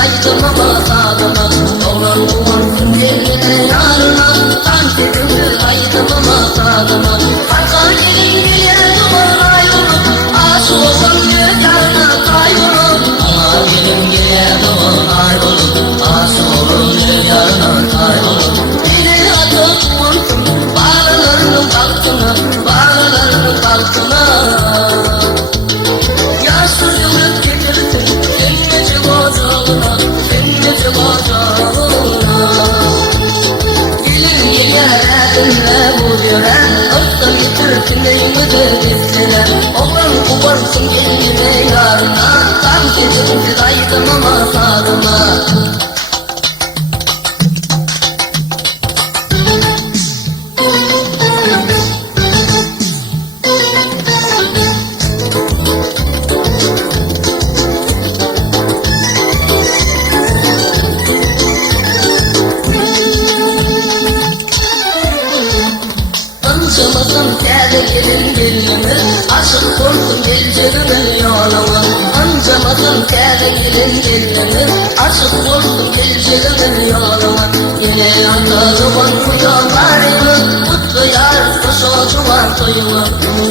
saydım ama sadıma. Oğlan kuvansın gelmene yarına, dans edin saydım ama sadıma. Hatta gelin geliyor duman ayrılıp, aşık olan yarına kaybolur. Ama gelin geliyor duman ayrılıp, aşık olan yarına kaybolur. Beni atıp kuvansın bağlarının altına, bağlarının altına. Yaşlı yıllık getirsin senneci ocağına, senneci ocağına. Gelin yelerine bu gören, asıl getirsin neyimidir gittiler. Oğlan kuvansın gelmene yarına, tam gecim saydım ama sadıma. Ancamasın kâde gelin gelini, aşık korkun geleceğini yolama. Ancamasın kâde gelin gelini, aşık korkun geleceğini yolama. Yine atalıman bu yollarımı, mutlu yar koşucular toyuma.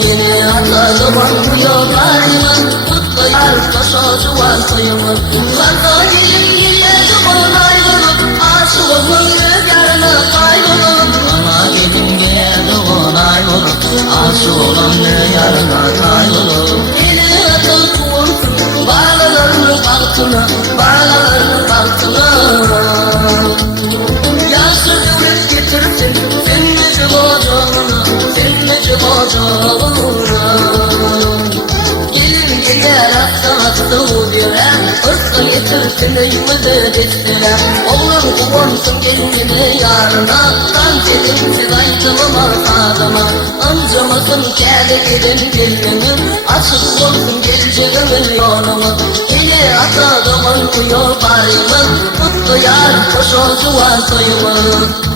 Yine atalıman bu yollarımı, mutlu yar koşucular toyuma. Hatta gelin geliyor duman ayrılıp, aşık olun rüzgarına kaybolur. Ama gelin geliyor duman ayrılıp, aşık olan yarına kaybolur. Beni atıp kuvansın bağlarının altına, bağlarının altına. Yaşlı yürek getirsin senneci ocağına, senneci ocağına. Gelin gelir atsa uğrayan, ırsın getirsin neyimidir ettiler. Oğlan kuvansın gelmene yarına, dans edin saydım ama sadıma. Ancamasın kâde gelin gelmenin, aşık olsun geleceğimin yoluma. Yine ata duman bu yollarımın, mutlu yar koşucu var soyumun.